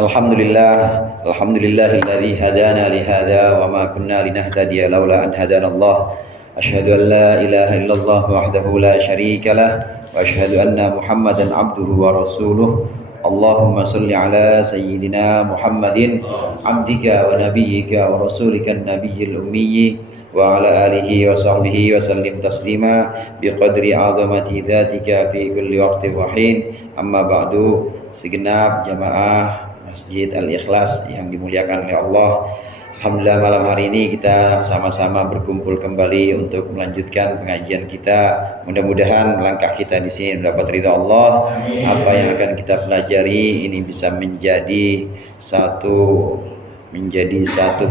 Alhamdulillah, alhamdulillahilladzi hadana li hadza wa ma kunna linahtadiya laula an hadana Allah. Asyhadu an la ilaha illallah wahdahu la syarika lah wa asyhadu anna Muhammadan abduhu wa rasuluh. Allahumma salli ala sayyidina Muhammadin abdika wa nabiyyika wa rasulika an-nabiyyil ummi wa ala alihi wa sahbihi wa sallim taslima biqadri azamati dzatika fi kulli waqtin wa hin. Amma ba'du, segenap jamaah Masjid Al-Ikhlas yang dimuliakan oleh Allah. Alhamdulillah, malam hari ini kita sama-sama berkumpul kembali untuk melanjutkan pengajian kita. Mudah-mudahan langkah kita di sini mendapat ridha Allah. Apa yang akan kita pelajari ini bisa menjadi satu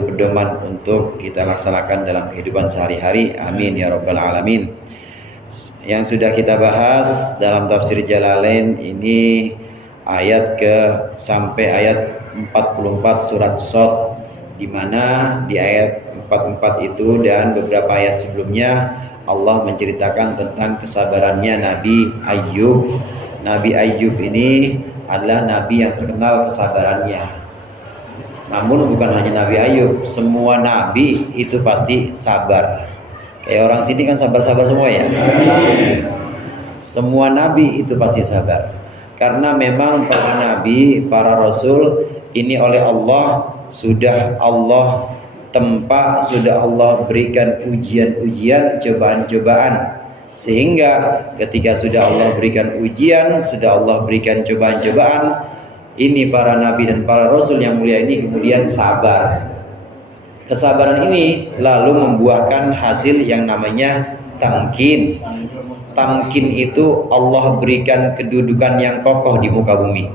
pedoman untuk kita laksanakan dalam kehidupan sehari-hari. Amin ya rabbal alamin. Yang sudah kita bahas dalam tafsir Jalalain ini sampai ayat 44 surat Shad, di mana di ayat 44 itu dan beberapa ayat sebelumnya Allah menceritakan tentang kesabarannya Nabi Ayyub. Nabi Ayyub ini adalah nabi yang terkenal kesabarannya. Namun bukan hanya Nabi Ayyub, semua nabi itu pasti sabar. Kayak orang sini kan sabar-sabar semua ya. Semua nabi itu pasti sabar. Karena memang para nabi, para rasul ini oleh Allah sudah Allah tempa, sudah Allah berikan ujian-ujian, cobaan-cobaan. Sehingga ketika sudah Allah berikan ujian, sudah Allah berikan cobaan-cobaan, ini para nabi dan para rasul yang mulia ini kemudian sabar. Kesabaran ini lalu membuahkan hasil yang namanya tamkin. Tamkin itu Allah berikan kedudukan yang kokoh di muka bumi.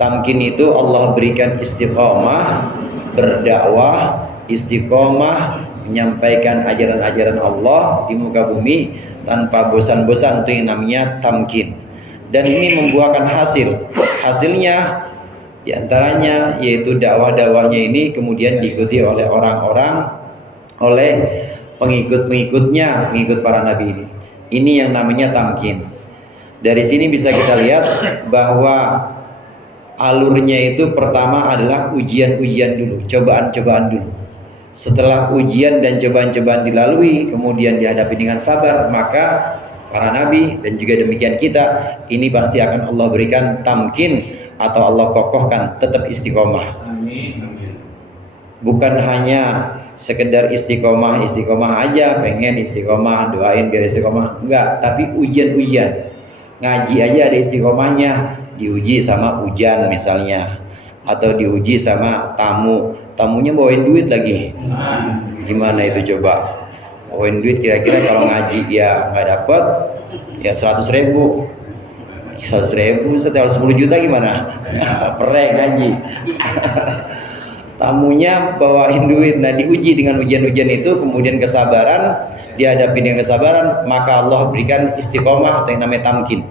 Tamkin itu Allah berikan istiqomah, berdakwah, istiqomah, menyampaikan ajaran-ajaran Allah di muka bumi tanpa bosan-bosan, itu yang namanya tamkin. Dan ini membuahkan hasil. Hasilnya diantaranya yaitu dakwah-dakwahnya ini kemudian diikuti oleh orang-orang, oleh pengikut-pengikutnya, pengikut para nabi ini. Ini yang namanya tamkin. Dari sini bisa kita lihat bahwa alurnya itu pertama adalah ujian-ujian dulu, cobaan-cobaan dulu. Setelah ujian dan cobaan-cobaan dilalui, kemudian dihadapi dengan sabar, maka para nabi dan juga demikian kita, ini pasti akan Allah berikan tamkin atau Allah kokohkan tetap istiqomah. Amin. Bukan hanya sekedar istiqomah aja, pengen istiqomah, doain biar istiqomah, enggak, tapi ujian-ujian. Ngaji aja ada istiqomahnya, diuji sama hujan misalnya, atau diuji sama tamunya bawain duit lagi. Gimana itu coba? Bawain duit kira-kira kalau ngaji ya nggak dapat, ya 100.000. 100.000 setelah 10 juta gimana? Pereng ngaji. Tamunya bawain duit. Nah, diuji dengan ujian-ujian itu, kemudian kesabaran, dihadapi dengan kesabaran, maka Allah berikan istiqomah atau yang namanya tamkin.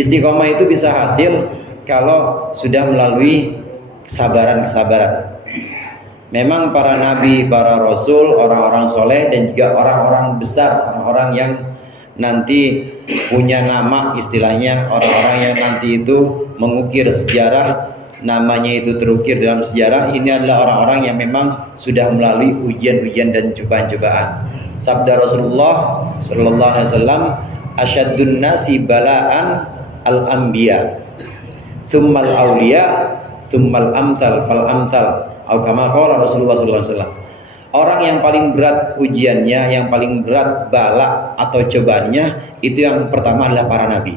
Istiqomah itu bisa hasil kalau sudah melalui kesabaran-kesabaran. Memang para nabi, para rasul, orang-orang soleh dan juga orang-orang besar, orang-orang yang nanti punya nama, istilahnya orang-orang yang nanti itu mengukir sejarah, namanya itu terukir dalam sejarah. Ini adalah orang-orang yang memang sudah melalui ujian-ujian dan cobaan-cobaan. Sabda Rasulullah sallallahu alaihi wasallam, asyaddun nasi bala'an al-anbiya, tsummal awliya, tsummal amsal fal amsal, atau kama qala Rasulullah sallallahu alaihi wasallam. Orang yang paling berat ujiannya, yang paling berat bala atau cobaannya, itu yang pertama adalah para nabi.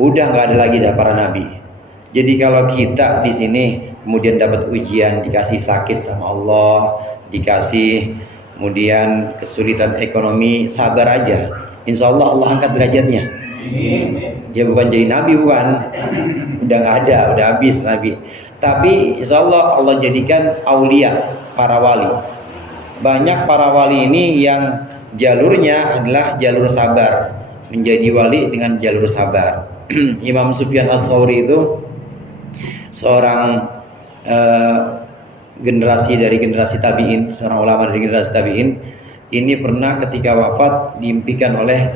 Udah nggak ada lagi dah para nabi. Jadi kalau kita di sini kemudian dapat ujian, dikasih sakit sama Allah, dikasih kemudian kesulitan ekonomi, sabar aja. Insya Allah Allah angkat derajatnya. Ya bukan jadi nabi, bukan. Udah nggak ada, udah habis nabi. Tapi insya Allah Allah jadikan aulia, para wali. Banyak para wali ini yang jalurnya adalah jalur sabar, menjadi wali dengan jalur sabar. Imam Sufyan Ats-Tsauri itu seorang generasi tabi'in, seorang ulama dari generasi tabi'in. Ini pernah ketika wafat diimpikan oleh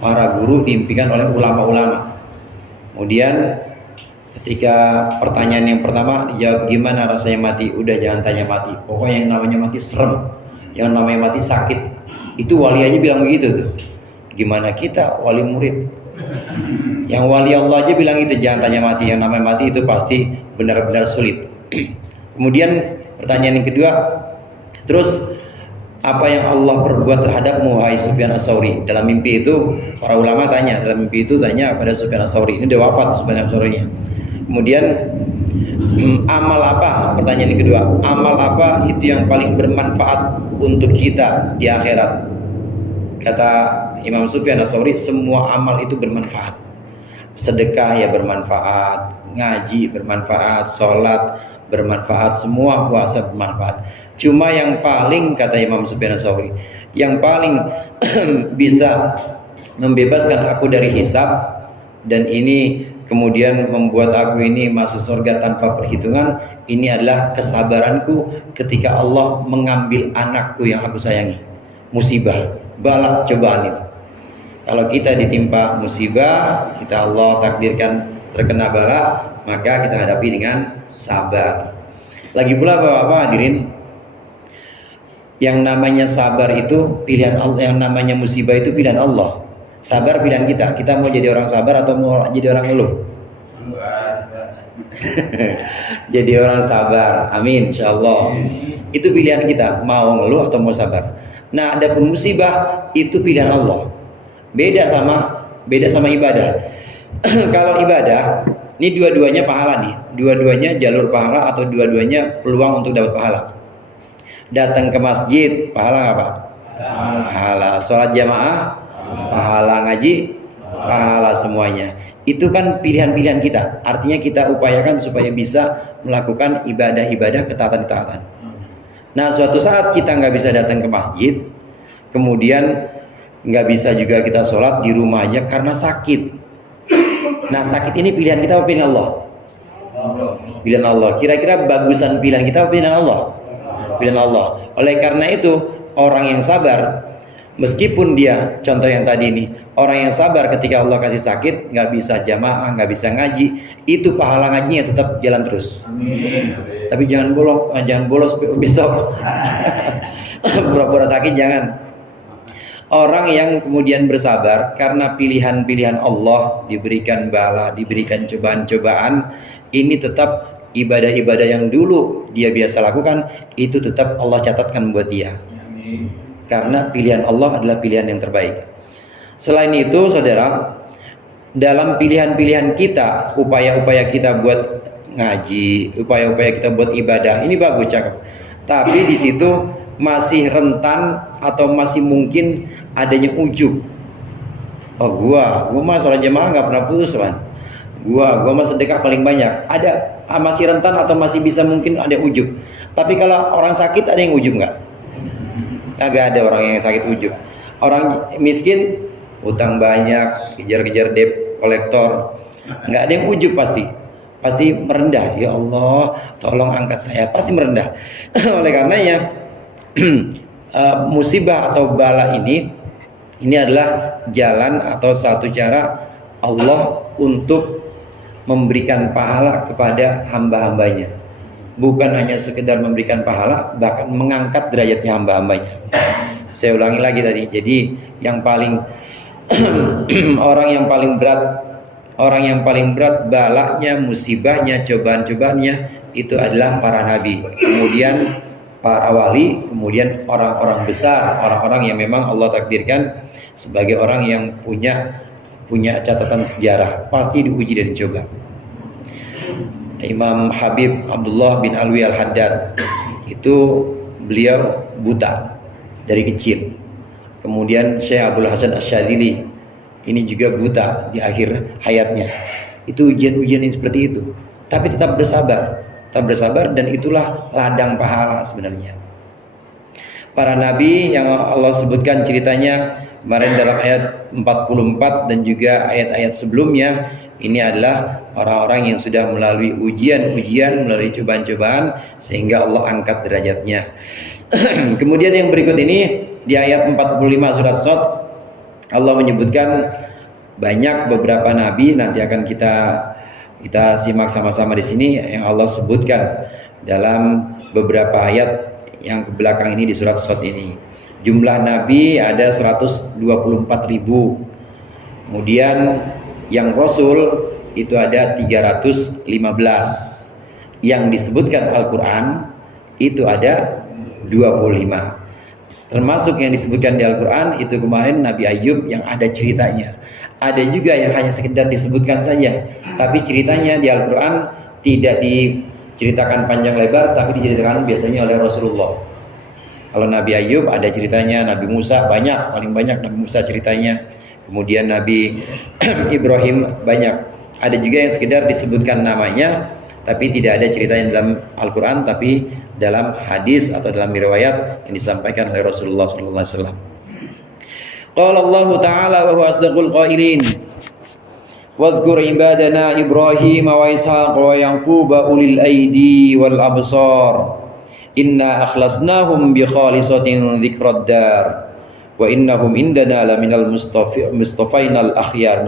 para guru, diimpikan oleh ulama-ulama. Kemudian Ketika pertanyaan yang pertama dijawab gimana rasanya mati, udah jangan tanya mati. Pokoknya yang namanya mati serem, yang namanya mati sakit. Itu wali aja bilang begitu tuh. Gimana kita wali murid? Yang wali Allah aja bilang itu, jangan tanya mati. Yang namanya mati itu pasti benar-benar sulit. Kemudian pertanyaan yang kedua, terus apa yang Allah perbuat terhadapmu wahai Sufyan Ats-Tsauri? Dalam mimpi itu para ulama tanya, dalam mimpi itu tanya kepada Sufyan Ats-Tsauri. Ini udah wafat Sufyan Ats-Tsauri-nya. Kemudian amal apa? Pertanyaan yang kedua, amal apa itu yang paling bermanfaat untuk kita di akhirat? Kata Imam Sufyan Ats-Tsauri, semua amal itu bermanfaat. Sedekah ya bermanfaat, ngaji bermanfaat, sholat bermanfaat, semua puasa bermanfaat. Cuma yang paling, kata Imam Sufyan Ats-Tsauri, yang paling bisa membebaskan aku dari hisab dan ini kemudian membuat aku ini masuk surga tanpa perhitungan, ini adalah kesabaranku ketika Allah mengambil anakku yang aku sayangi. Musibah, bala, cobaan itu. Kalau kita ditimpa musibah, kita Allah takdirkan terkena bala, maka kita hadapi dengan sabar. Lagi pula Bapak-bapak hadirin, yang namanya sabar itu pilihan Allah, yang namanya musibah itu pilihan Allah. Sabar pilihan kita. Kita mau jadi orang sabar atau mau jadi orang ngeluh? Jadi orang sabar. Amin insyaallah. Itu pilihan kita, mau ngeluh atau mau sabar. Nah, adapun musibah itu pilihan Allah. Beda sama ibadah. Kalau ibadah, ini dua-duanya pahala nih. Dua-duanya jalur pahala atau dua-duanya peluang untuk dapat pahala. Datang ke masjid, pahala nggak Pak? Pahala. Sholat jamaah, pahala. Ngaji, pahala, semuanya. Itu kan pilihan-pilihan kita. Artinya kita upayakan supaya bisa melakukan ibadah-ibadah, ketaatan-ketaatan. Nah, suatu saat kita nggak bisa datang ke masjid, kemudian nggak bisa juga kita sholat di rumah aja karena sakit. Nah, sakit ini pilihan kita apa pilihan Allah? Pilihan Allah. Kira-kira bagusan pilihan kita apa pilihan Allah? Pilihan Allah. Oleh karena itu, orang yang sabar, meskipun dia, contoh yang tadi ini, orang yang sabar ketika Allah kasih sakit, nggak bisa jamaah, nggak bisa ngaji, itu pahala ngajinya tetap jalan terus. Amin. Tapi jangan bolos besok. Pura-pura sakit jangan. Orang yang kemudian bersabar karena pilihan-pilihan Allah, diberikan bala, diberikan cobaan-cobaan, ini tetap ibadah-ibadah yang dulu dia biasa lakukan, itu tetap Allah catatkan buat dia. Amin. Karena pilihan Allah adalah pilihan yang terbaik. Selain itu, saudara, dalam pilihan-pilihan kita, upaya-upaya kita buat ngaji, upaya-upaya kita buat ibadah, ini bagus, cakep. Tapi di situ masih rentan atau masih mungkin adanya ujub. Oh, gua mah sholat jamaah nggak pernah putus, man. Gua mah sedekah paling banyak. Ada masih rentan atau masih bisa mungkin ada ujub. Tapi kalau orang sakit ada yang ujub nggak? Kagak ada orang yang sakit ujub. Orang miskin utang banyak, kejar-kejar debt kolektor, nggak ada yang ujub pasti merendah. Ya Allah, tolong angkat saya, pasti merendah. Oleh karenanya musibah atau bala ini adalah jalan atau satu cara Allah untuk memberikan pahala kepada hamba-hambanya. Bukan hanya sekedar memberikan pahala, bahkan mengangkat derajatnya hamba-hambanya. Saya ulangi lagi tadi. Jadi yang paling orang yang paling berat balanya, musibahnya, cobaan-cobaannya itu adalah para nabi. Kemudian para wali, kemudian orang-orang besar, orang-orang yang memang Allah takdirkan sebagai orang yang punya catatan sejarah, pasti diuji dan dicoba. Imam Habib Abdullah bin Alwi Al-Haddad itu beliau buta dari kecil. Kemudian Syekh Abdul Hasan Asy-Syadzili ini juga buta di akhir hayatnya. Itu ujian-ujian yang seperti itu, tapi tetap bersabar dan itulah ladang pahala sebenarnya. Para nabi yang Allah sebutkan ceritanya kemarin dalam ayat 44 dan juga ayat-ayat sebelumnya, ini adalah orang-orang yang sudah melalui ujian-ujian, melalui cobaan-cobaan sehingga Allah angkat derajatnya. Kemudian yang berikut ini di ayat 45 surat Shad, Allah menyebutkan banyak beberapa nabi, nanti akan kita Kita simak sama-sama di sini yang Allah sebutkan dalam beberapa ayat yang ke belakang ini di surat Shad ini. Jumlah nabi ada 124.000. Kemudian yang rasul itu ada 315. Yang disebutkan Al-Qur'an itu ada 25. Termasuk yang disebutkan di Al-Quran itu kemarin Nabi Ayub yang ada ceritanya. Ada juga yang hanya sekedar disebutkan saja, tapi ceritanya di Al-Quran tidak diceritakan panjang lebar, tapi diceritakan biasanya oleh Rasulullah. Kalau Nabi Ayub ada ceritanya, Nabi Musa banyak, paling banyak Nabi Musa ceritanya. Kemudian Nabi Ibrahim banyak. Ada juga yang sekedar disebutkan namanya, tapi tidak ada ceritanya dalam Al-Quran, tapi dalam hadis atau dalam riwayat yang disampaikan oleh Rasulullah sallallahu alaihi wasallam. Qala Allah Ta'ala wa huwa asdaqul qailin. Wadhkur ibadana Ibrahim wa Ishaq wa Yaqub ulil aidi wal absar. Inna akhlasnahum bi khalisatin dzikrad dar. Wa innahum indana laminal mustafainal akhyar.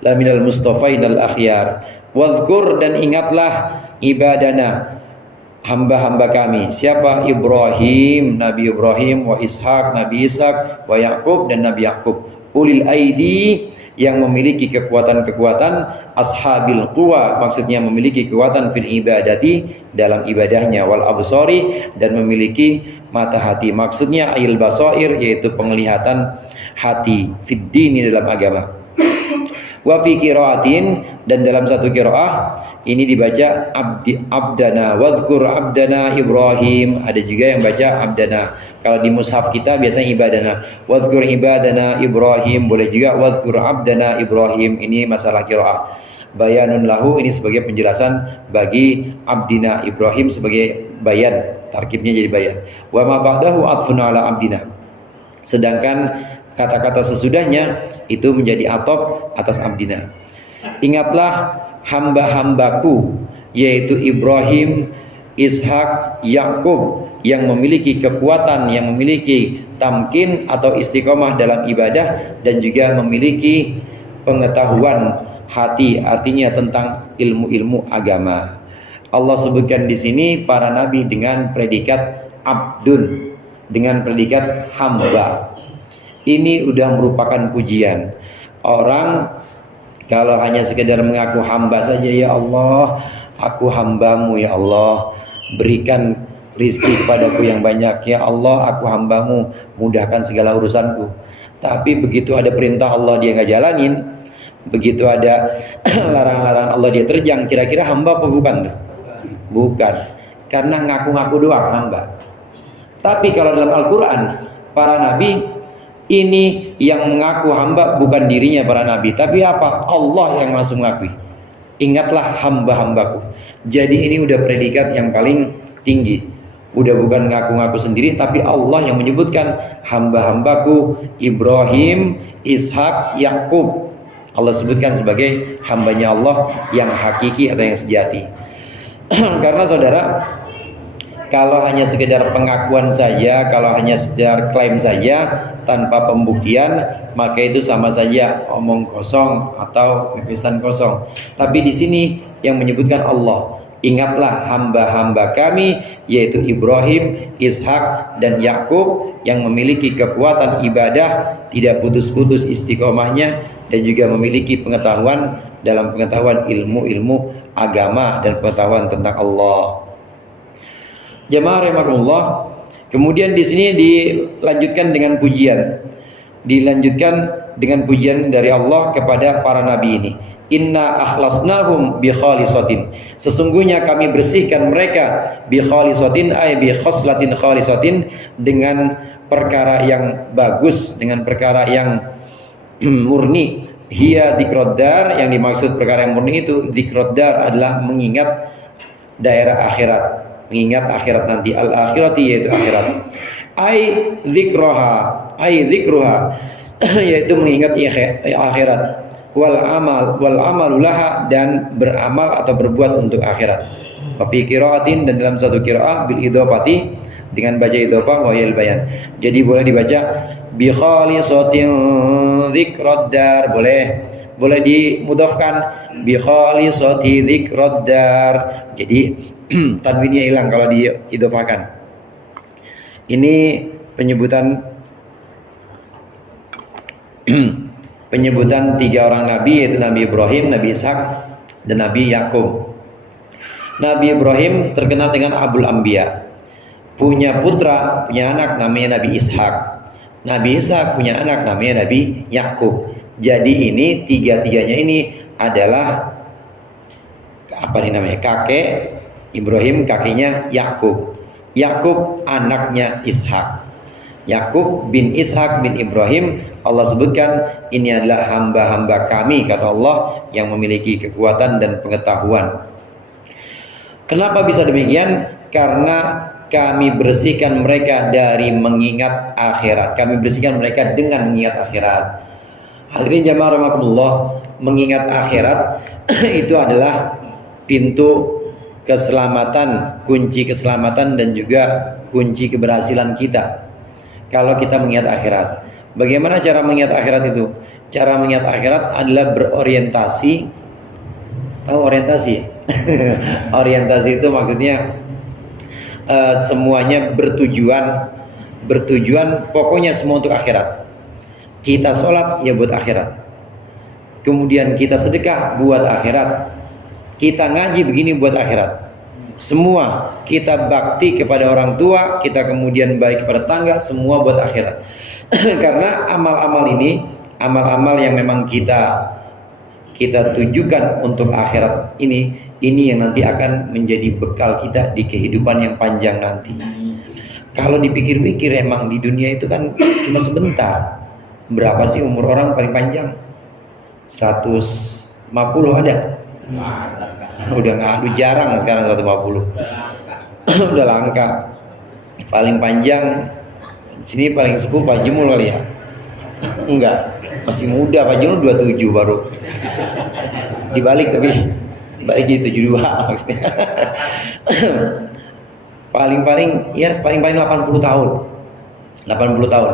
Laminal mustafainal akhyar. Wadhkur, dan ingatlah ibadana, hamba-hamba kami. Siapa? Ibrahim, Nabi Ibrahim, wa Ishaq, Nabi Ishaq, wa Yaqub, dan Nabi Yaqub. Ulil aidi, yang memiliki kekuatan-kekuatan, ashabil quwa, maksudnya memiliki kekuatan fil ibadati, dalam ibadahnya, wal absari, dan memiliki mata hati, maksudnya ayil basair, yaitu penglihatan hati, fid dini, dalam agama. Wa fi qiraatin, dan dalam satu qiraah ini dibaca abdana, wadhkur abdana Ibrahim, ada juga yang baca abdana. Kalau di mushaf kita biasanya ibadana, wadhkur ibadana Ibrahim, boleh juga wadhkur abdana Ibrahim. Ini masalah qiraah. Bayanun lahu, ini sebagai penjelasan bagi abdina Ibrahim, sebagai bayan, tarkibnya jadi bayan. Wa ma ba'dahu atfun ala abdina, sedangkan kata-kata sesudahnya itu menjadi atop atas abdina. Ingatlah hamba-hambaku, yaitu Ibrahim, Ishak, Yakub, yang memiliki kekuatan, yang memiliki tamkin atau istiqomah dalam ibadah, dan juga memiliki pengetahuan hati, artinya tentang ilmu-ilmu agama. Allah sebutkan di sini para nabi dengan predikat abdun, dengan predikat hamba. Ini udah merupakan pujian. Orang kalau hanya sekedar mengaku hamba saja, ya Allah, aku hambamu ya Allah, berikan rizki kepadaku yang banyak, ya Allah, aku hambamu, mudahkan segala urusanku. Tapi begitu ada perintah Allah dia nggak jalanin, begitu ada larangan-larangan Allah dia terjang, kira-kira hamba apa bukan tuh? Bukan, karena ngaku-ngaku doang hamba. Tapi kalau dalam Al-Quran, para nabi ini yang mengaku hamba bukan dirinya para nabi, tapi apa? Allah yang langsung mengakui. Ingatlah hamba-hambaku. Jadi ini udah predikat yang paling tinggi. Udah bukan ngaku-ngaku sendiri, tapi Allah yang menyebutkan hamba-hambaku Ibrahim, Ishak, Yakub. Allah sebutkan sebagai hambanya Allah yang hakiki atau yang sejati. Karena saudara, kalau hanya sekedar pengakuan saja, kalau hanya sekedar klaim saja tanpa pembuktian, maka itu sama saja omong kosong atau pepesan kosong. Tapi di sini yang menyebutkan Allah, ingatlah hamba-hamba kami, yaitu Ibrahim, Ishak, dan Yakub, yang memiliki kekuatan ibadah, tidak putus-putus istiqomahnya, dan juga memiliki pengetahuan dalam pengetahuan ilmu-ilmu agama dan pengetahuan tentang Allah. Jemaah rahimakumullah. Kemudian di sini dilanjutkan dengan pujian. Dilanjutkan dengan pujian dari Allah kepada para nabi ini. Inna akhlasnahum bi khalisatin. Sesungguhnya kami bersihkan mereka bi khalisatin, ay bi khoslatin khalisatin, dengan perkara yang bagus, dengan perkara yang murni. Hiya dzikrad, yang dimaksud perkara yang murni itu dzikrad adalah mengingat daerah akhirat, mengingat akhirat nanti, al-akhirati, yaitu akhirat. Ai dzikruha yaitu mengingat akhirat. Wal amalu laha, dan beramal atau berbuat untuk akhirat. Wa fi qiraatin, dan dalam satu qiraah bil idhofati, dengan baca idhofah wa yal bayan. Jadi boleh dibaca bi khalisatin dzikrad dar, boleh boleh dimudhafkan bi khalisati dzikrad dar. Jadi tanwinnya hilang kalau diidhofahkan. Ini penyebutan tiga orang nabi, yaitu Nabi Ibrahim, Nabi Ishak, dan Nabi Yakub. Nabi Ibrahim terkenal dengan Abul Anbiya, punya putra, punya anak namanya Nabi Ishak. Nabi Ishak punya anak namanya Nabi Yakub. Jadi ini tiga-tiganya ini adalah kakek Ibrahim, kakeknya Yakub. Yakub anaknya Ishak. Yakub bin Ishak bin Ibrahim, Allah sebutkan ini adalah hamba-hamba kami, kata Allah, yang memiliki kekuatan dan pengetahuan. Kenapa bisa demikian? Karena kami bersihkan mereka dari mengingat akhirat. Kami bersihkan mereka dengan mengingat akhirat. Hadirin jamaah rahimakumullah, mengingat akhirat itu adalah pintu keselamatan, kunci keselamatan, dan juga kunci keberhasilan kita. Kalau kita mengingat akhirat, bagaimana cara mengingat akhirat itu? Cara mengingat akhirat adalah berorientasi. Tahu orientasi? Orientasi itu maksudnya semuanya bertujuan, pokoknya semua untuk akhirat. Kita sholat ya buat akhirat, kemudian kita sedekah buat akhirat, kita ngaji begini buat akhirat. Semua kita bakti kepada orang tua, kita kemudian baik kepada tangga, semua buat akhirat. Karena amal-amal ini, amal-amal yang memang kita tujukan untuk akhirat ini yang nanti akan menjadi bekal kita di kehidupan yang panjang nanti. Kalau dipikir-pikir emang di dunia itu kan cuma sebentar. Berapa sih umur orang paling panjang? 150 ada? Udah nggak ada, jarang sekarang 150. Udah langka. Paling panjang di sini paling sepuh Pak Jemul kali ya? Enggak, masih muda Pak Jemul 27 baru. Dibalik jadi 72 maksudnya. paling-paling 80 tahun. 80 tahun.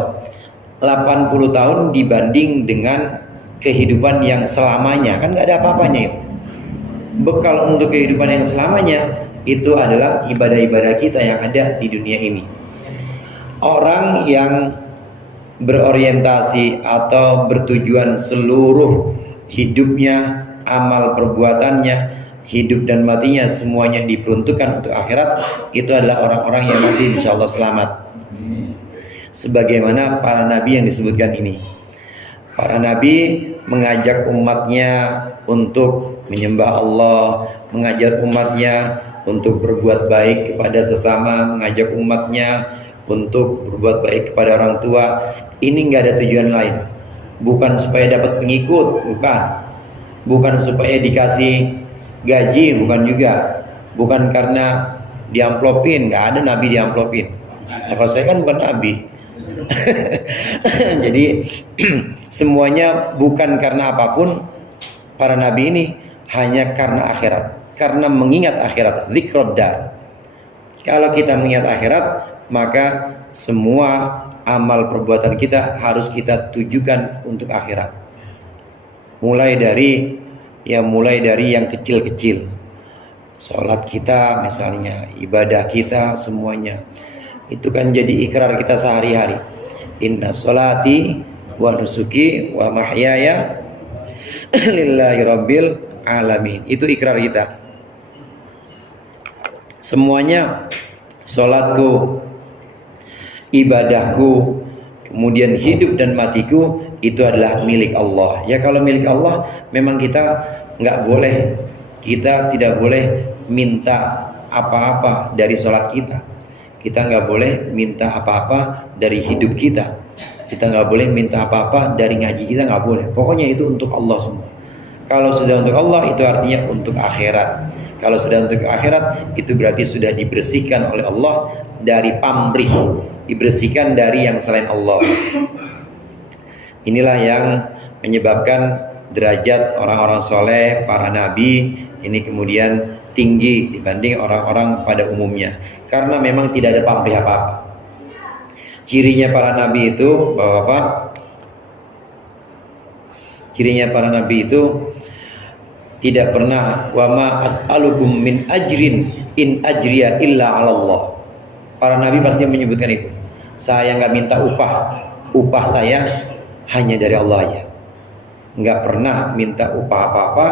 80 tahun dibanding dengan kehidupan yang selamanya, kan nggak ada apa-apanya itu. Bekal untuk kehidupan yang selamanya itu adalah ibadah-ibadah kita yang ada di dunia ini. Orang yang berorientasi atau bertujuan seluruh hidupnya, amal perbuatannya, hidup dan matinya semuanya diperuntukkan untuk akhirat, itu adalah orang-orang yang nanti insya Allah selamat. Sebagaimana para nabi yang disebutkan ini. Para nabi mengajak umatnya untuk menyembah Allah, mengajak umatnya untuk berbuat baik kepada sesama, mengajak umatnya untuk berbuat baik kepada orang tua. Ini nggak ada tujuan lain, bukan supaya dapat pengikut, bukan supaya dikasih gaji, bukan juga, bukan karena diamplopin. Nggak ada nabi diamplopin. Kalau saya kan bukan nabi. Jadi semuanya bukan karena apapun. Para nabi ini hanya karena akhirat, karena mengingat akhirat, dzikrad dar. Kalau kita mengingat akhirat, maka semua amal perbuatan kita harus kita tujukan untuk akhirat. Mulai dari yang kecil-kecil. Sholat kita misalnya, ibadah kita semuanya. Itu kan jadi ikrar kita sehari-hari. Inna sholati wa nusuki wa mahyaya lillahi rabbil alamin. Itu ikrar kita. Semuanya, sholatku, ibadahku, kemudian hidup dan matiku, itu adalah milik Allah. Ya kalau milik Allah, memang kita tidak boleh minta apa-apa dari sholat kita. Kita nggak boleh minta apa-apa dari hidup kita. Kita nggak boleh minta apa-apa dari ngaji kita, nggak boleh. Pokoknya itu untuk Allah semua. Kalau sudah untuk Allah, itu artinya untuk akhirat. Kalau sudah untuk akhirat, itu berarti sudah dibersihkan oleh Allah dari pamrih, dibersihkan dari yang selain Allah. Inilah yang menyebabkan derajat orang-orang soleh, para nabi ini kemudian tinggi dibanding orang-orang pada umumnya, karena memang tidak ada pamrih apa-apa. Cirinya para nabi itu, Bapak-bapak, Cirinya para nabi itu tidak pernah wa ma as'alukum min ajrin in ajriya illa 'ala Allah. Para nabi pasti menyebutkan itu. Saya nggak minta upah saya hanya dari Allah aja. Nggak pernah minta upah apa-apa,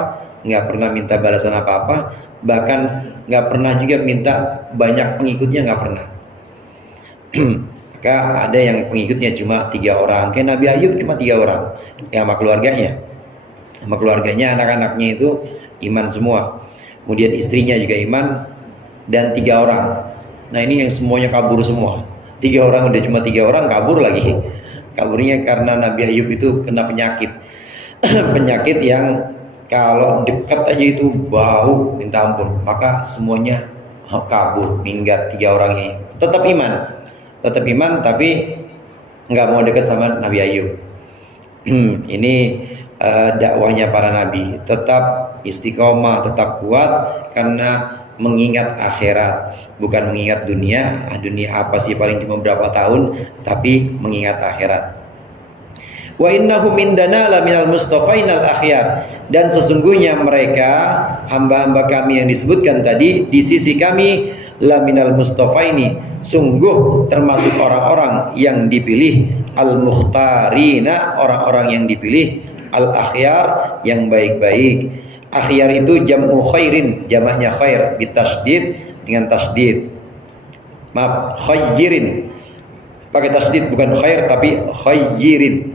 nggak pernah minta balasan apa-apa, bahkan nggak pernah juga minta banyak pengikutnya, nggak pernah. Maka ada yang pengikutnya cuma 3 orang, kayak Nabi Ayub cuma 3 orang, ya sama keluarganya, anak-anaknya itu iman semua, kemudian istrinya juga iman, dan 3 orang. Nah ini yang semuanya kabur semua. 3 orang udah cuma 3 orang kabur lagi. Kaburnya karena Nabi Ayub itu kena penyakit. Penyakit yang kalau dekat aja itu bau minta ampun, maka semuanya kabur, minggat 3 orang ini. Tetap iman tapi nggak mau dekat sama Nabi Ayub. Ini dakwahnya para nabi, tetap istiqomah, tetap kuat karena mengingat akhirat, bukan mengingat dunia. Dunia apa sih, paling cuma berapa tahun, tapi mengingat akhirat. Wa innahum indana la minal mustafainal akhyar, dan sesungguhnya mereka hamba-hamba kami yang disebutkan tadi di sisi kami la minal mustafaini, sungguh termasuk orang-orang yang dipilih, al mukhtarina, orang-orang yang dipilih, al akhyar, yang baik-baik. Akhyar itu jam'u khairin, jamaknya khair bitasydid, dengan tasydid. Maaf, khayyirin pakai tasydid, bukan khair tapi khayyirin.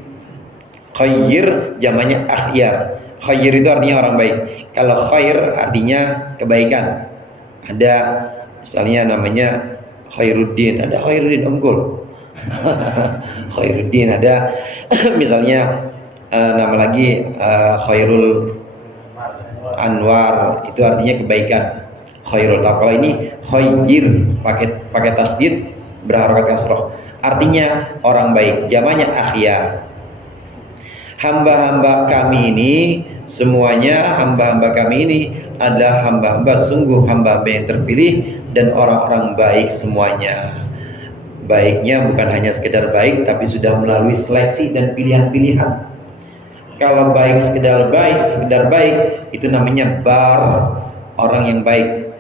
Khayyir jamaknya akhyar. Khayyir itu artinya orang baik. Kalau khair artinya kebaikan. Ada misalnya namanya Khairuddin, ada Khairuddin Unggul. Khairuddin ada misalnya nama lagi Khairul Anwar, itu artinya kebaikan. Khairul taqwa, ini khayyir pakai tasydid berharakat kasrah, artinya orang baik, jamaknya akhyar. Hamba-hamba kami ini semuanya, hamba-hamba kami ini adalah hamba-hamba, sungguh hamba-hamba yang terpilih dan orang-orang baik semuanya. Baiknya bukan hanya sekedar baik, tapi sudah melalui seleksi dan pilihan-pilihan. Kalau baik sekedar baik itu namanya bar, orang yang baik,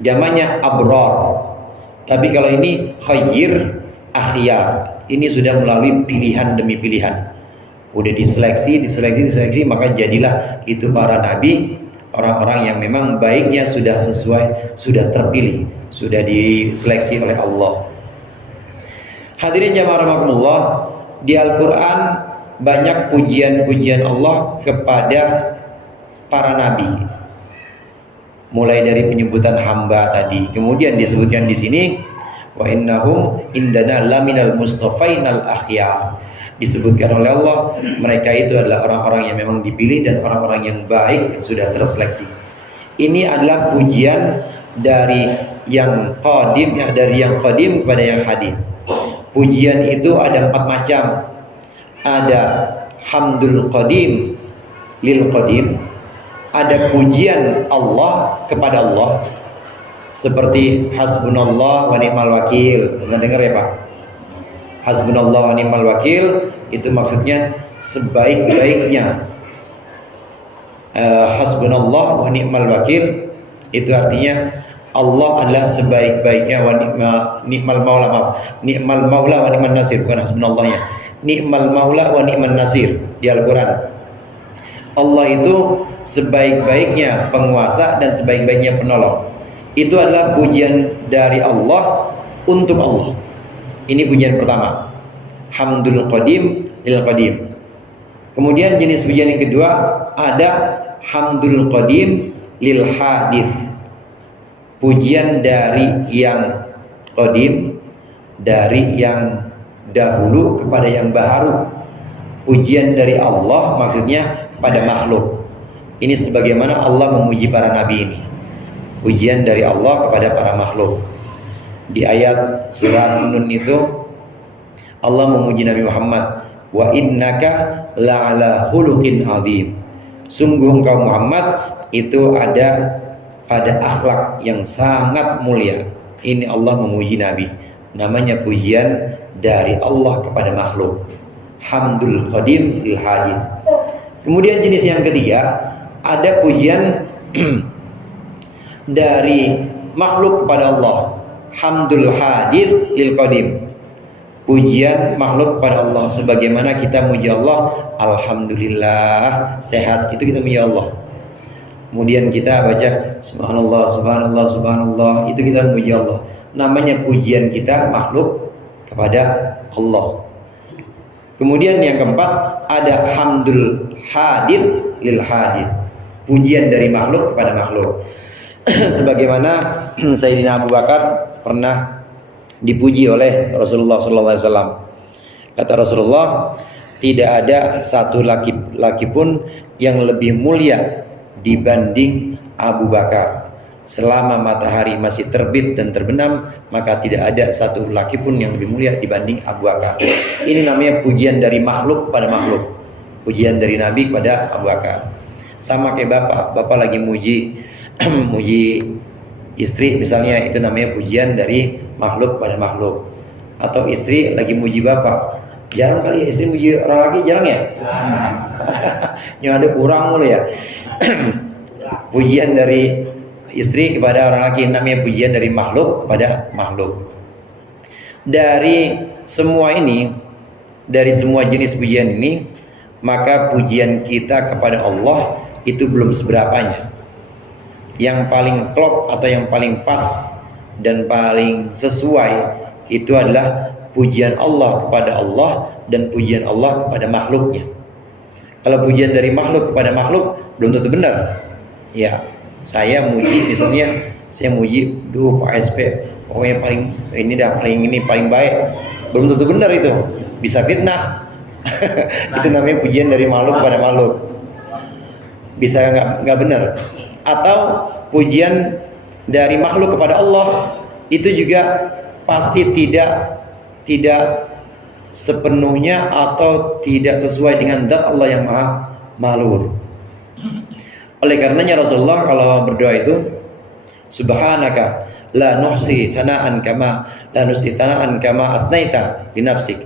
jamaknya abror. Tapi kalau ini khayyir, akhyar, ini sudah melalui pilihan demi pilihan, udah diseleksi, maka jadilah itu para nabi, orang-orang yang memang baiknya sudah sesuai, sudah terpilih, sudah diseleksi oleh Allah. Hadirin jamaah rahimakumullah, di Al-Quran banyak pujian-pujian Allah kepada para nabi. Mulai dari penyebutan hamba tadi, kemudian disebutkan di sini wa innahum indana laminal mustafainal akhyar. Disebutkan oleh Allah, mereka itu adalah orang-orang yang memang dipilih dan orang-orang yang baik yang sudah terseleksi. Ini adalah pujian dari yang qadim, ya, dari yang qadim kepada yang hadis. Pujian itu ada 4 macam. Ada hamdul qadim lil qadim, ada pujian Allah kepada Allah seperti hasbunallah wa ni'mal wakil. Pernah dengar ya Pak? Hasbunallah wa ni'mal wakil itu maksudnya sebaik-baiknya. Hasbunallah wa ni'mal wakil itu artinya Allah adalah sebaik-baiknya, wa ni'mal maula, ni'mal maula wa ni'man nasir, bukan hasbunallahnya. Ni'mal maula wa ni'man nasir di Al-Quran. Allah itu sebaik-baiknya penguasa dan sebaik-baiknya penolong. Itu adalah pujian dari Allah untuk Allah. Ini pujian pertama, hamdul qadim lil qadim. Kemudian jenis pujian yang kedua ada hamdul qadim lil hadith, pujian dari yang qadim, dari yang dahulu kepada yang baru. Pujian dari Allah maksudnya kepada makhluk. Ini sebagaimana Allah memuji para nabi ini. Pujian dari Allah kepada para makhluk. Di ayat surat Nun itu Allah memuji Nabi Muhammad, wa innaka la'ala khuluqin adzim. Sungguh engkau Muhammad itu ada pada akhlak yang sangat mulia. Ini Allah memuji Nabi. Namanya pujian dari Allah kepada makhluk. Hamdul qadim lil hadith. Kemudian jenis yang ketiga, ada pujian dari makhluk kepada Allah. Hamdul hadith lil qadim. Pujian makhluk kepada Allah, sebagaimana kita muji Allah, alhamdulillah sehat, itu kita muji Allah. Kemudian kita baca subhanallah subhanallah subhanallah, itu kita muji Allah. Namanya pujian kita makhluk kepada Allah. Kemudian yang keempat, ada hamdul hadith lil hadith. Pujian dari makhluk kepada makhluk. Sebagaimana Sayyidina Abu Bakar pernah dipuji oleh Rasulullah SAW. Kata Rasulullah, tidak ada satu laki pun yang lebih mulia dibanding Abu Bakar. Selama matahari masih terbit dan terbenam, maka tidak ada satu laki pun yang lebih mulia dibanding Abu Bakar. Ini namanya pujian dari makhluk kepada makhluk. Pujian dari Nabi kepada Abu Bakar. Sama kayak bapak lagi muji istri misalnya, itu namanya pujian dari makhluk kepada makhluk. Atau istri lagi muji bapak. Jarang kali ya istri muji orang lagi, jarang ya? Yang ada kurang mulu ya. Pujian dari istri kepada orang laki namanya pujian dari makhluk kepada makhluk. Dari semua ini, dari semua jenis pujian ini, maka pujian kita kepada Allah itu belum seberapanya. Yang paling klop atau yang paling pas dan paling sesuai itu adalah pujian Allah kepada Allah dan pujian Allah kepada makhluknya. Kalau pujian dari makhluk kepada makhluk belum tentu benar. Ya, saya muji misalnya, saya muji, duh Pak SP, pokoknya paling baik. Belum tentu benar itu, bisa fitnah. Itu namanya pujian dari makhluk kepada makhluk. Bisa nggak benar. Atau pujian dari makhluk kepada Allah itu juga pasti tidak sepenuhnya atau tidak sesuai dengan zat Allah yang maha mahlur. Oleh karenanya Rasulullah kalau berdoa itu, subhanaka la nuhsi thana'an kama asnaita li nafsik.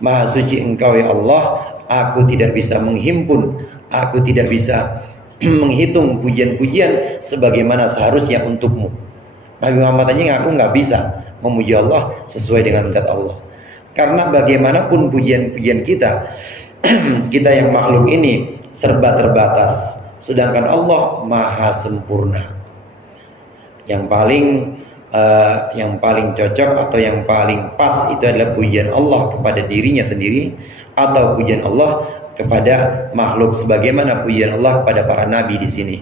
Maha suci engkau ya Allah, aku tidak bisa menghimpun, aku tidak bisa menghitung pujian-pujian sebagaimana seharusnya untukmu. Nabi Muhammad aja ngaku nggak bisa memuji Allah sesuai dengan zat Allah. Karena bagaimanapun pujian-pujian kita, kita yang makhluk ini serba terbatas, sedangkan Allah maha sempurna. Yang paling cocok atau yang paling pas itu adalah pujian Allah kepada dirinya sendiri atau pujian Allah kepada makhluk, sebagaimana pujian Allah kepada para nabi di sini.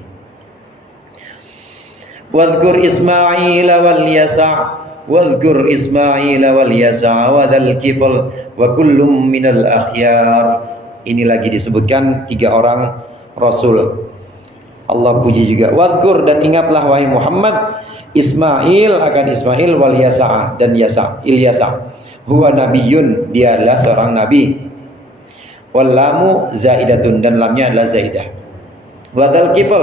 Wadhkur Ismail wal Yasa' wadhkur Ismail wal Yasa' wa dzal kifl wa kullum minal akhyar. Ini lagi disebutkan 3 orang rasul. Allah puji juga. Wadhkur, dan ingatlah wahai Muhammad, Ismail akan Ismail wal Yasa' dan Ilyasa. Huwa nabiyyun, dia adalah seorang nabi. Wal lamu zaidatun, dan lamnya adalah zaidah. Wa dzal kifl,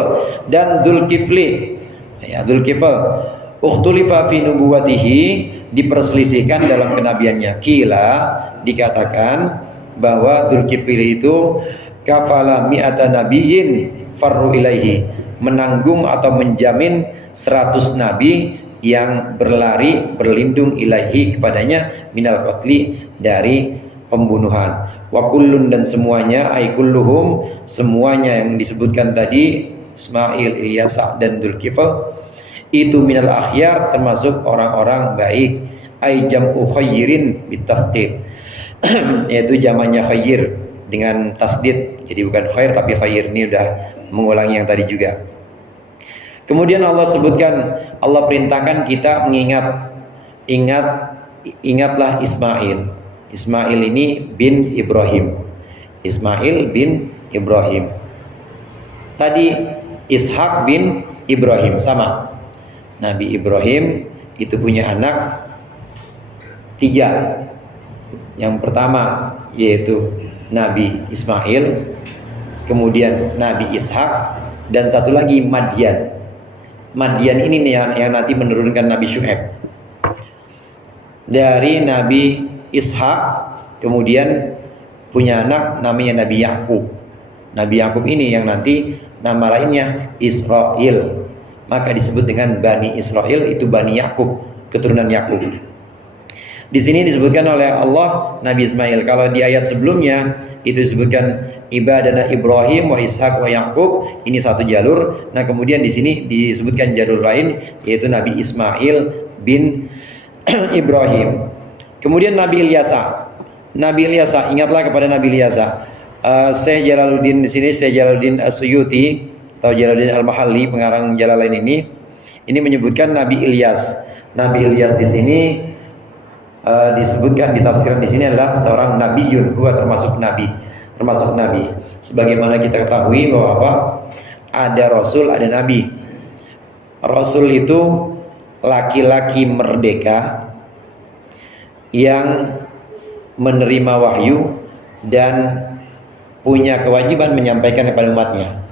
dan Dzulkifli. Ya, Dzulkifl ukhtulifa fi nubuwatihi, diperselisihkan dalam kenabiannya. Kila, dikatakan bahwa Dzulkifli itu kafala mi'ata nabiyyin farru ilaihi, menanggung atau menjamin 100 nabi yang berlindung ilaihi kepadanya, minal qatli, dari pembunuhan. Wa kullun, dan semuanya, ay kulluhum, semuanya yang disebutkan tadi, Ismail, Ilyasa dan Dzulkifl, itu minal akhyar, termasuk orang-orang baik. Ay jam'u khayrin bitaftil, yaitu jamannya khair dengan tasdid, jadi bukan khair tapi khair. Ini udah mengulangi yang tadi juga. Kemudian Allah sebutkan, Allah perintahkan kita ingatlah Ismail. Ismail ini bin Ibrahim. Ismail bin Ibrahim. Tadi Ishak bin Ibrahim, sama. Nabi Ibrahim itu punya anak 3. Yang pertama yaitu Nabi Ismail, kemudian Nabi Ishak, dan satu lagi Madian. Madian ini yang nanti menurunkan Nabi Syuaib. Dari Nabi Ishak kemudian punya anak namanya Nabi Yakub. Nabi Yakub ini yang nanti nama lainnya Israel. Maka disebut dengan Bani Israel, itu Bani Yakub, keturunan Yakub. Di sini disebutkan oleh Allah Nabi Ismail. Kalau di ayat sebelumnya itu disebutkan ibadana Ibrahim wa Ishak wa Yakub, ini satu jalur. Nah, kemudian di sini disebutkan jalur lain yaitu Nabi Ismail bin Ibrahim. Kemudian Nabi Ilyasa. Nabi Ilyasa, ingatlah kepada Nabi Ilyasa. Syekh Jalaluddin di sini, Syekh Jalaluddin As-Suyuti atau Jalaluddin Al-Mahalli, pengarang Jalalain ini menyebutkan Nabi Ilyas. Nabi Ilyas di sini disebutkan di tafsiran di sini adalah seorang nabiyun, huwa termasuk nabi. Sebagaimana kita ketahui bahwa apa? Ada rasul, ada nabi. Rasul itu laki-laki merdeka yang menerima wahyu dan punya kewajiban menyampaikan kepada umatnya.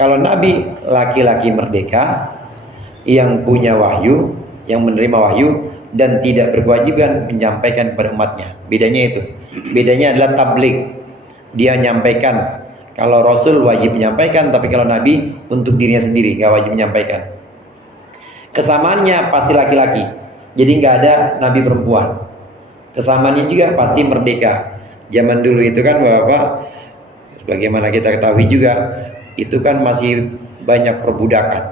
Kalau nabi laki-laki merdeka yang punya wahyu, yang menerima wahyu dan tidak berkewajiban menyampaikan kepada umatnya. Bedanya itu. Bedanya adalah tabligh. Dia menyampaikan. Kalau Rasul wajib menyampaikan, tapi kalau Nabi untuk dirinya sendiri nggak wajib menyampaikan. Kesamaannya pasti laki-laki. Jadi nggak ada Nabi perempuan. Kesamaannya juga pasti merdeka. Zaman dulu itu kan Bapak, sebagaimana kita ketahui juga, itu kan masih banyak perbudakan.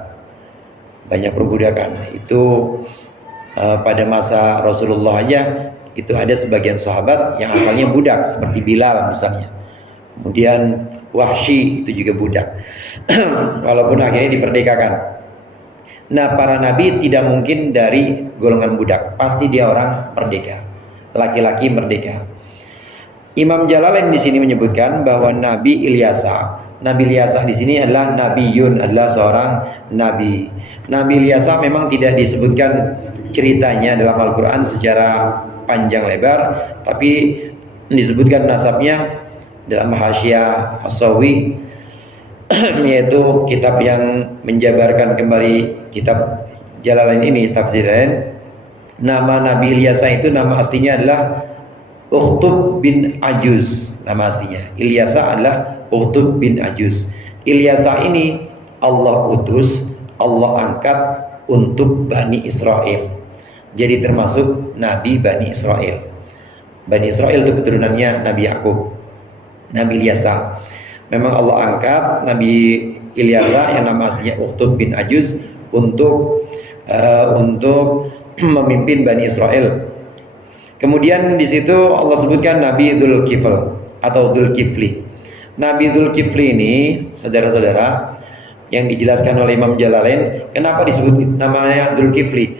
Itu pada masa Rasulullah aja itu ada sebagian sahabat yang asalnya budak seperti Bilal misalnya. Kemudian Wahsy itu juga budak. Walaupun akhirnya diperdekakan. Nah, para nabi tidak mungkin dari golongan budak. Pasti dia orang merdeka. Laki-laki merdeka. Imam Jalalain di sini menyebutkan bahwa Nabi Ilyasa di sini adalah nabiyun, adalah seorang nabi. Nabi Ilyasa memang tidak disebutkan ceritanya dalam Al-Quran secara panjang lebar, tapi disebutkan nasabnya dalam Hasyiah As-Sawi, yaitu kitab yang menjabarkan kembali kitab Jalalain ini, tafsir lain. Nama Nabi Ilyasa itu nama aslinya adalah Ukhtub bin Ajuz. Nama aslinya Ilyasa adalah Ukhtub bin Ajuz. Ilyasa ini Allah utus, Allah angkat untuk Bani Israel. Jadi termasuk Nabi Bani Israel. Bani Israel itu keturunannya Nabi Yakub. Nabi Ilyasa. Memang Allah angkat Nabi Ilyasa yang nama aslinya Ukhtub bin Ajuz untuk memimpin Bani Israel. Kemudian di situ Allah sebutkan Nabi Dzulkifl atau Dzulkifli. Nabi Dzulkifli ini, saudara-saudara, yang dijelaskan oleh Imam Jalalain, kenapa disebut namanya Dzulkifli?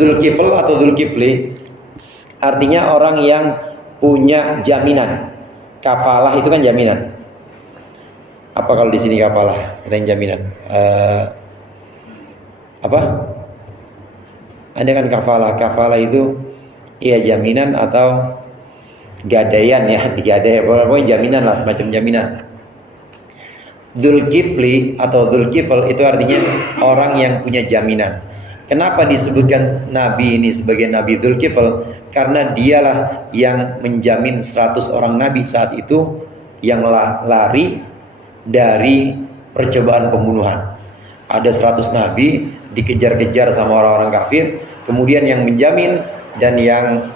Dzulkifl atau Dzulkifli artinya orang yang punya jaminan. Kafalah itu kan jaminan. Apa kalau di sini kafalah selain jaminan? Apa? Ada kan kafalah. Kafalah itu iya jaminan atau gadaian ya, digadai, pokoknya jaminan lah, semacam jaminan. Dzulkifli atau Dzulkifl itu artinya orang yang punya jaminan. Kenapa disebutkan Nabi ini sebagai Nabi Dzulkifl? Karena dialah yang menjamin 100 orang Nabi saat itu yang lari dari percobaan pembunuhan. Ada 100 Nabi dikejar-kejar sama orang-orang kafir, kemudian yang menjamin dan yang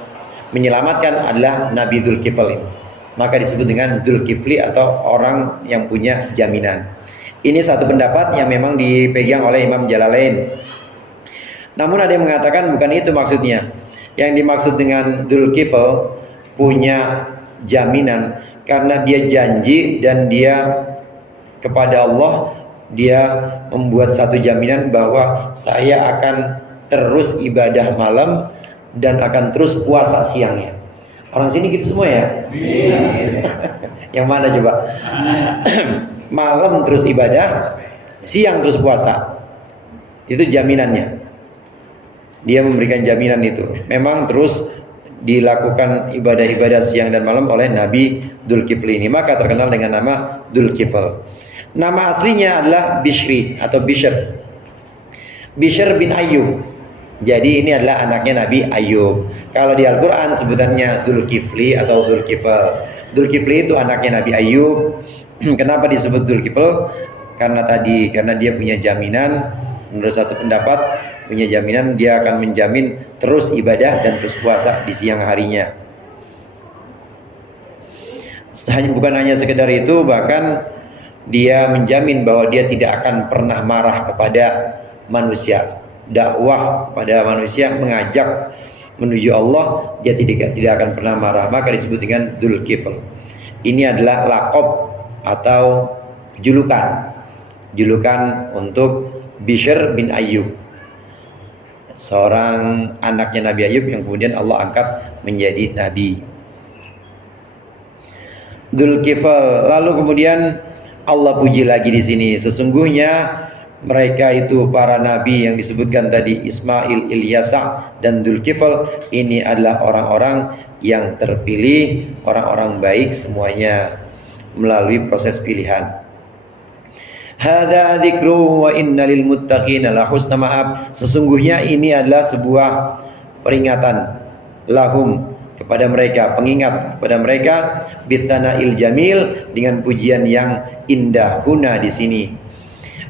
menyelamatkan adalah Nabi Dzulkifl ini. Maka disebut dengan Dzulkifli atau orang yang punya jaminan. Ini satu pendapat yang memang dipegang oleh Imam Jalalain. Namun ada yang mengatakan bukan itu maksudnya. Yang dimaksud dengan Dzulkifl punya jaminan karena dia janji dan dia kepada Allah dia membuat satu jaminan bahwa saya akan terus ibadah malam dan akan terus puasa siangnya. Orang sini gitu semua ya? Iya. Yang mana coba? Malam terus ibadah, siang terus puasa. Itu jaminannya. Dia memberikan jaminan itu. Memang terus dilakukan ibadah-ibadah siang dan malam oleh Nabi Dzulkifli ini. Maka terkenal dengan nama Dzulkifl. Nama aslinya adalah Bishri atau Bishr. Bishr bin Ayyub. Jadi ini adalah anaknya Nabi Ayub. Kalau di Al-Quran sebutannya Dzulkifli atau Dzulkifl. Dzulkifli itu anaknya Nabi Ayub. Kenapa disebut Dzulkifl? Karena dia punya jaminan, menurut satu pendapat punya jaminan dia akan menjamin terus ibadah dan terus puasa di siang harinya. Bukan hanya sekedar itu, bahkan dia menjamin bahwa dia tidak akan pernah marah kepada manusia. Dakwah pada manusia, mengajak menuju Allah, dia tidak akan pernah marah. Maka disebut dengan Dzulkifl. Ini adalah laqab atau julukan untuk Bishr bin Ayyub, seorang anaknya Nabi Ayyub yang kemudian Allah angkat menjadi nabi. Dzulkifl. Lalu kemudian Allah puji lagi di sini. Sesungguhnya mereka itu para nabi yang disebutkan tadi, Ismail, Ilyasa, dan Dzulkifl, ini adalah orang-orang yang terpilih, orang-orang baik semuanya melalui proses pilihan. Hadza dzikru wa inna lil muttaqina la husna ma'ab. Sesungguhnya ini adalah sebuah peringatan lahum, kepada mereka, pengingat kepada mereka, bithana'il jamil, dengan pujian yang indah huna di sini.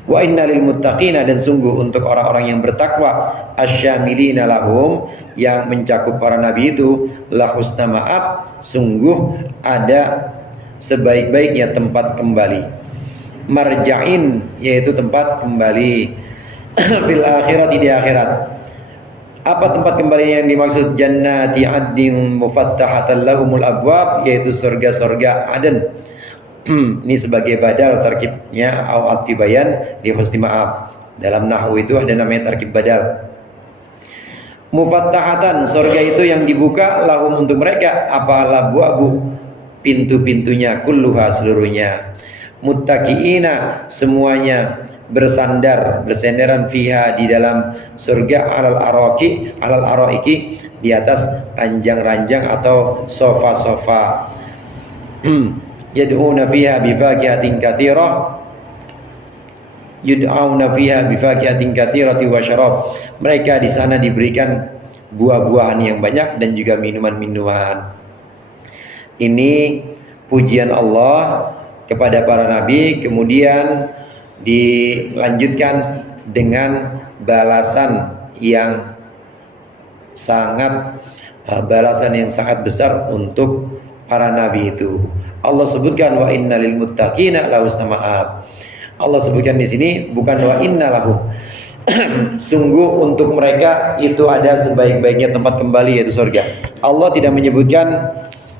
Wa inna lil muttaqina, dan sungguh untuk orang-orang yang bertakwa, asyamilina lahum, yang mencakup para nabi itu, la husna ma'ab, sungguh ada sebaik-baiknya tempat kembali. Marja'in, yaitu tempat kembali fil akhirati, di akhirat. Apa tempat kembali yang dimaksud? Jannati adnin mufattahatan lahumul abwab, yaitu surga-surga Aden. Ini sebagai badal tarkibnya au atfi bayan li husni ma'ab. Dalam nahwu itu ada namanya tarkib badal. Mufattahatan, surga itu yang dibuka, lahum untuk mereka, apa labwabu, pintu-pintunya, kulluha, seluruhnya. Muttaqiina, semuanya bersandaran fiha, di dalam surga, alal araiki, di atas ranjang-ranjang atau sofa-sofa. Yad'una fiha bifakihatin katsirah, yud'auna fiha bifakihatin katsirati wa syarab. Mereka di sana diberikan buah-buahan yang banyak dan juga minuman-minuman. Ini pujian Allah kepada para nabi, kemudian dilanjutkan dengan balasan yang sangat besar untuk para nabi itu. Allah sebutkan wa inna lil muttaqina la husna ma'ab. Allah sebutkan di sini bukan wa inna lahum. Sungguh untuk mereka itu ada sebaik-baiknya tempat kembali, yaitu surga. Allah tidak menyebutkan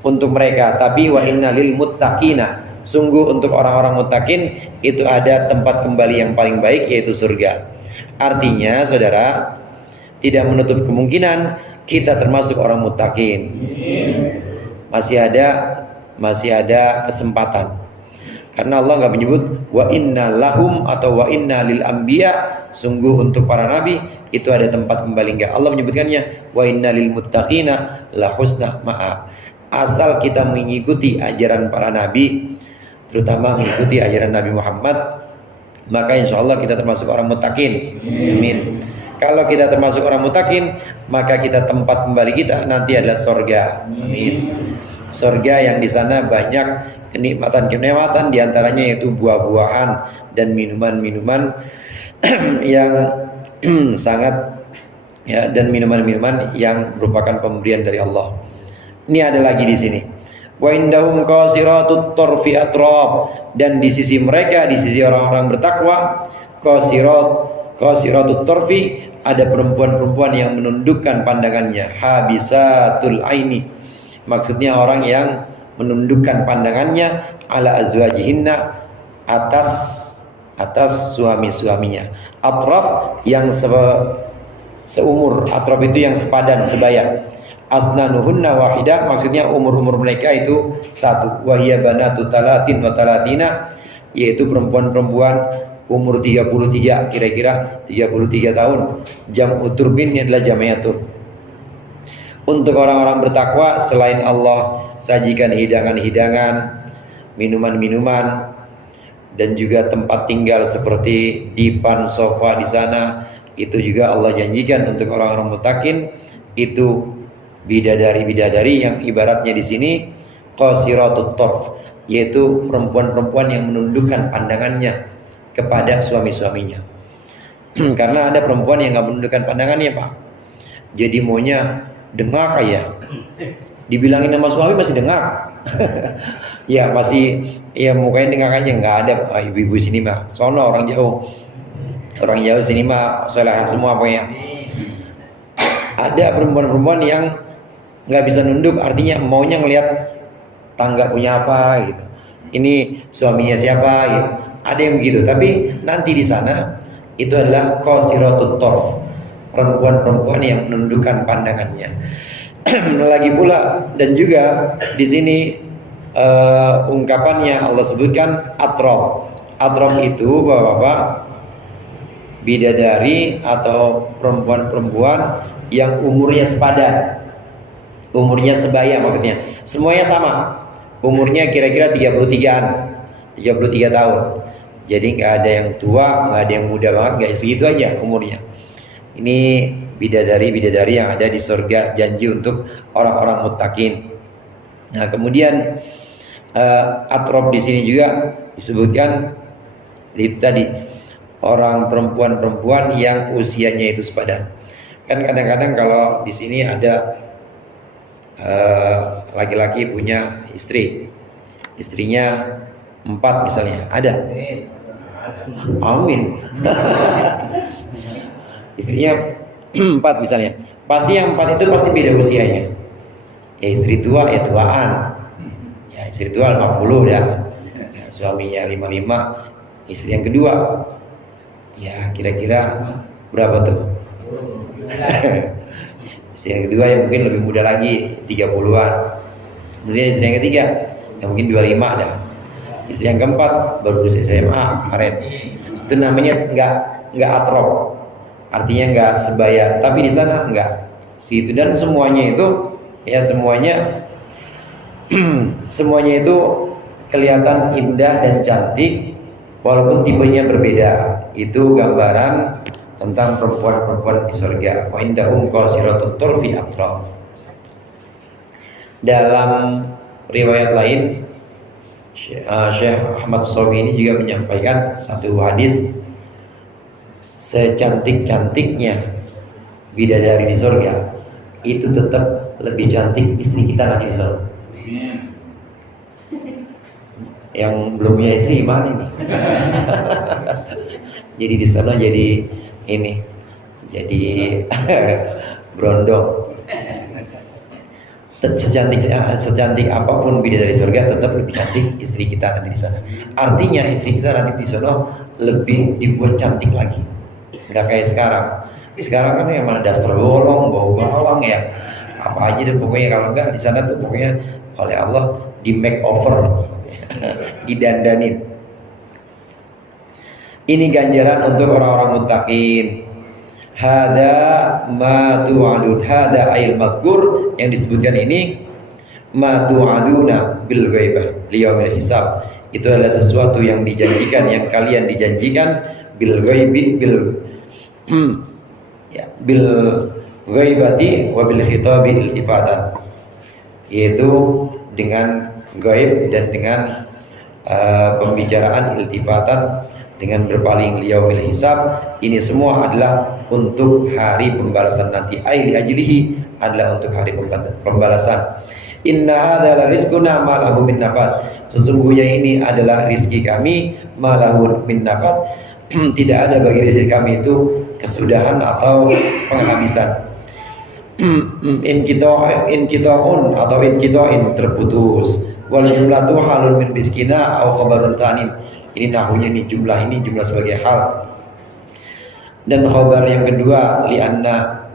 untuk mereka, tapi wa inna lil muttaqina, sungguh untuk orang-orang muttaqin itu ada tempat kembali yang paling baik, yaitu surga. Artinya saudara, tidak menutup kemungkinan kita termasuk orang muttaqin. Masih ada kesempatan. Karena Allah nggak menyebut wa inna lahum atau wa inna lil anbiya, sungguh untuk para nabi itu ada tempat kembali, enggak. Allah menyebutkannya wa inna lil muttaqina la husna ma'ab. Asal kita mengikuti ajaran para nabi, terutama mengikuti ajaran Nabi Muhammad, maka insya Allah kita termasuk orang muttaqin. Amin. Kalau kita termasuk orang muttaqin, maka kita tempat kembali kita nanti adalah surga. Amin. Surga yang di sana banyak kenikmatan-kenikmatan, diantaranya yaitu buah-buahan dan minuman-minuman yang sangat dan minuman-minuman yang merupakan pemberian dari Allah. Ini ada lagi di sini. Wa indahum qasiratut tarfi atrab, dan di sisi mereka, di sisi orang-orang bertakwa, qasiratut tarfi, ada perempuan-perempuan yang menundukkan pandangannya, habisatul aini, maksudnya orang yang menundukkan pandangannya, ala azwajihinna, atas suami-suaminya. Atrab yang seumur, atrab itu yang sepadan, sebaya. Asnanuhunna wahidah, maksudnya umur-umur mereka itu satu. Wahiyya banatu talatin wa talatina, yaitu perempuan-perempuan umur 33, kira-kira 33 tahun. Jam'u turbin adalah jam'iyatun. Untuk orang-orang bertakwa, selain Allah sajikan hidangan-hidangan, minuman-minuman, dan juga tempat tinggal seperti dipan, sofa di sana. Itu juga Allah janjikan untuk orang-orang muttaqin, itu bidadari-bidadari yang ibaratnya di sini qasiratut tarf, yaitu perempuan-perempuan yang menundukkan pandangannya kepada suami-suaminya. Karena ada perempuan yang nggak menundukkan pandangannya, Pak. Jadi maunya dengak aja. Dibilangin sama suami masih dengak. Ya masih, ya mukanya dengak aja, nggak ada. Ibu-ibu sini mah sono orang jauh sini mah salah semua pokoknya. Ada perempuan-perempuan yang nggak bisa nunduk, artinya maunya ngelihat tangga punya apa gitu, ini suaminya siapa gitu. Ada yang begitu, tapi nanti di sana itu adalah qasiratut tarf, perempuan-perempuan yang menundukkan pandangannya. Lagi pula, dan juga di sini ungkapannya Allah sebutkan atrof. Atrof itu bapak-bapak, bidadari atau perempuan-perempuan yang umurnya sepadan, umurnya sebaya, maksudnya semuanya sama, umurnya kira-kira 33 tahun. Jadi nggak ada yang tua, nggak ada yang muda banget, nggak segitu aja umurnya. Ini bidadari-bidadari yang ada di surga, janji untuk orang-orang muttaqin. Nah, kemudian atrof di sini juga disebutkan itu tadi, orang perempuan-perempuan yang usianya itu sepadan. Kan kadang-kadang kalau di sini ada laki-laki punya istri, istrinya 4 misalnya, ada. Amin. Istrinya 4 misalnya, pasti yang 4 itu pasti beda usianya. Ya istri tua ya tuaan, ya istri tua 50 dah, ya, suaminya 55. Istri yang kedua ya kira-kira berapa tuh? Istri yang kedua yang mungkin lebih muda lagi, 30-an. Kemudian istri yang ketiga yang mungkin 25 dah. Istri yang keempat baru lulus SMA kemarin. Itu namanya nggak atrof, artinya nggak sebaya. Tapi di sana nggak situ, dan semuanya itu ya semuanya itu kelihatan indah dan cantik walaupun tipenya berbeda. Itu gambaran tentang perempuan-perempuan di surga. Wa indahum qasiratut tarfi atraf. Dalam riwayat lain, Syekh Ahmad Shawi ini juga menyampaikan satu hadis, secantik-cantiknya bidadari di surga itu tetap lebih cantik istri kita nanti di surga. Yang belum punya istri gimana nih? Jadi di sana jadi ini, jadi berondong. Secantik apapun bidadari surga, tetap lebih cantik istri kita nanti di sana. Artinya istri kita nanti di sana lebih dibuat cantik lagi. Nggak kayak sekarang. Sekarang kan yang mana daster bolong, bau bawang ya, apa aja deh pokoknya. Kalau enggak di sana tuh pokoknya oleh Allah di makeover, didandanin. Ini ganjaran untuk orang-orang muttaqin. Hada ma tu'adun, hada ayil madkur, yang disebutkan ini ma tu'aduna bil ghaibah liyaumil hisab. Itu adalah sesuatu yang dijanjikan, yang kalian dijanjikan bil ghaibi bil ghaibati wa bil khitabi iltifatan, yaitu dengan gaib dan dengan pembicaraan iltifatan, dengan berpaling liyaumil hisab. Ini semua adalah untuk hari pembalasan nanti. Aili ajlihi, adalah untuk hari pembalasan. Inna hadza la rizquna ma lahu min nafad. Sesungguhnya ini adalah rizki kami, ma lahu min nafad. Tidak ada bagi rizki kami itu kesudahan atau penghabisan. Inkitaun atau inkitaun, terputus. Wal jumlatu halun min rizkina au khabarun tanin. Ini nahunya, ini jumlah sebagai hal. Dan khabar yang kedua lianna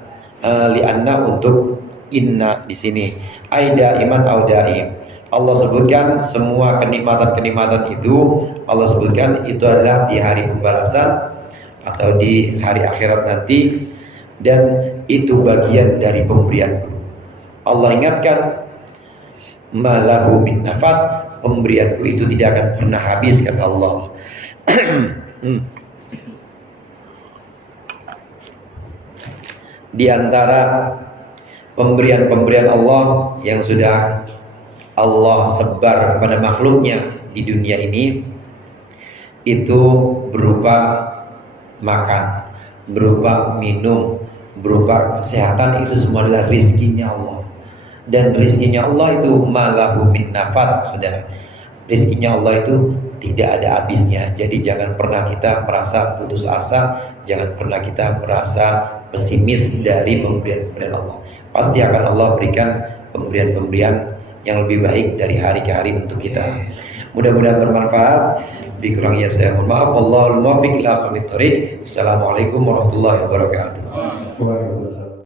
untuk inna di sini. Aida iman au daim. Allah sebutkan semua kenikmatan-kenikmatan itu, Allah sebutkan itu adalah di hari pembalasan atau di hari akhirat nanti, dan itu bagian dari pemberianku. Allah ingatkan malahu min nafad, pemberianku itu tidak akan pernah habis, kata Allah. Di antara pemberian-pemberian Allah yang sudah Allah sebar kepada makhluknya di dunia ini itu berupa makan, berupa minum, berupa kesehatan, itu semua adalah rizkinya Allah. Dan rizkinya Allah itu malahu min nafad, saudara. Rizkinya Allah itu tidak ada habisnya. Jadi jangan pernah kita merasa putus asa, jangan pernah kita merasa pesimis dari pemberian-pemberian Allah. Pasti akan Allah berikan pemberian-pemberian yang lebih baik dari hari ke hari untuk kita. Mudah-mudahan bermanfaat. Lebih kurangnya saya mohon maaf. Wallahul muwaffiq ila aqwamit thoriq. Assalamualaikum warahmatullahi wabarakatuh.